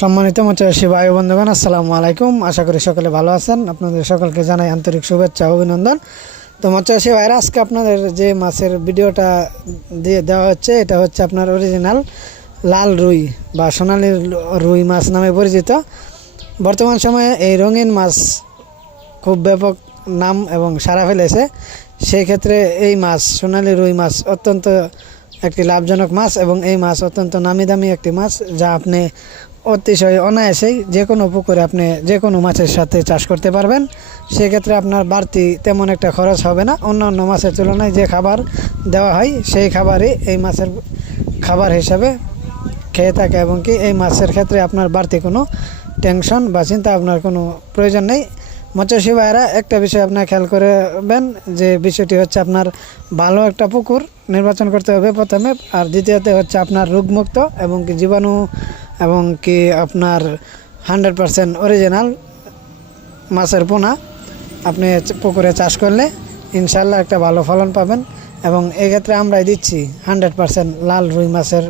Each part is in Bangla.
সম্মানিত মৎস্যচাষী ভাই বন্ধুগণ, আসসালামু আলাইকুম। আশা করি সকলে ভালো আছেন। আপনাদের সকলকে জানাই আন্তরিক শুভেচ্ছা ও অভিনন্দন। তো মৎস্যচাষী ভাইরা, আজকে আপনাদের যে মাছের ভিডিওটা দিয়ে দেওয়া হচ্ছে, এটা হচ্ছে আপনার অরিজিনাল লাল রুই বা সোনালী রুই মাছ নামে পরিচিত। বর্তমান সময়ে এই রঙিন মাছ খুব ব্যাপক নাম এবং সাড়া ফেলেছে। সেই ক্ষেত্রে এই মাছ সোনালী রুই মাছ অত্যন্ত একটি লাভজনক মাছ এবং এই মাছ অত্যন্ত নামি দামি একটি মাছ, যা আপনি অতিশয় অনায়াসেই যে কোনো পুকুরে আপনি যে কোনো মাছের সাথে চাষ করতে পারবেন। সেক্ষেত্রে আপনার বাড়তি তেমন একটা খরচ হবে না। অন্য মাছের তুলনায় যে খাবার দেওয়া হয় সেই খাবারই এই মাছের খাবার হিসাবে খেয়ে থাকে, এবং কি এই মাছের ক্ষেত্রে আপনার বাড়তি কোনো টেনশন বা চিন্তা আপনার কোনো প্রয়োজন নেই। মৎস্যচাষী ভাইয়েরা, একটা বিষয় আপনার খেয়াল করবেন, যে বিষয়টি হচ্ছে আপনার ভালো একটা পুকুর নির্বাচন করতে হবে প্রথমে, আর দ্বিতীয়তে হচ্ছে আপনার রোগমুক্ত এবং কি জীবাণু এবং কি আপনার 100% অরিজিনাল মাছের পোনা আপনি পুকুরে চাষ করলে ইনশাল্লাহ একটা ভালো ফলন পাবেন। এবং এক্ষেত্রে আমরাই দিচ্ছি 100% লাল রুই মাছের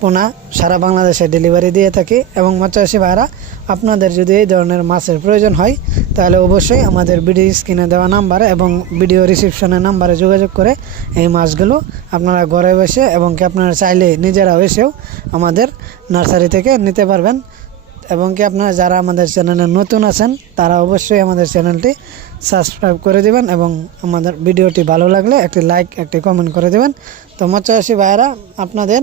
পোনা সারা বাংলাদেশে ডেলিভারি দিয়ে থাকি। এবং মৎস্যচাষী ভাইরা, আপনাদের যদি এই ধরনের মাছের প্রয়োজন হয় তাহলে অবশ্যই আমাদের ভিডিও স্ক্রিনে দেওয়া নাম্বারে এবং ভিডিও রিসিপশনের নাম্বারে যোগাযোগ করে এই মাছগুলো আপনারা ঘরে বসে এবং কি আপনারা চাইলে নিজেরাও এসেও আমাদের নার্সারি থেকে নিতে পারবেন। এবং কি আপনারা যারা আমাদের চ্যানেলে নতুন আছেন তারা অবশ্যই আমাদের চ্যানেলটি সাবস্ক্রাইব করে দেবেন এবং আমাদের ভিডিওটি ভালো লাগলে একটি লাইক, একটি কমেন্ট করে দেবেন। তো মৎস্যচাষী ভাইয়েরা, আপনাদের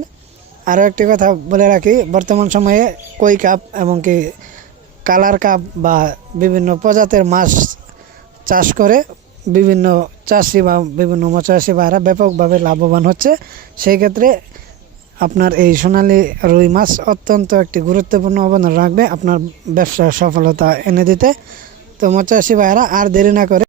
আরও একটি কথা বলে রাখি, বর্তমান সময়ে কই কাপ এবং কি কালার কাপ বা বিভিন্ন প্রজাতির মাছ চাষ করে বিভিন্ন চাষি বা বিভিন্ন মৎস্যচাষী ভাইয়েরা ব্যাপকভাবে লাভবান হচ্ছে। সেই ক্ষেত্রে আপনার এই সোনালী রুই মাছ অত্যন্ত একটি গুরুত্বপূর্ণ অবদান রাখবে আপনার ব্যবসার সফলতা এনে দিতে। তো মৎস্যচাষী ভাইয়েরা, আর দেরি না করে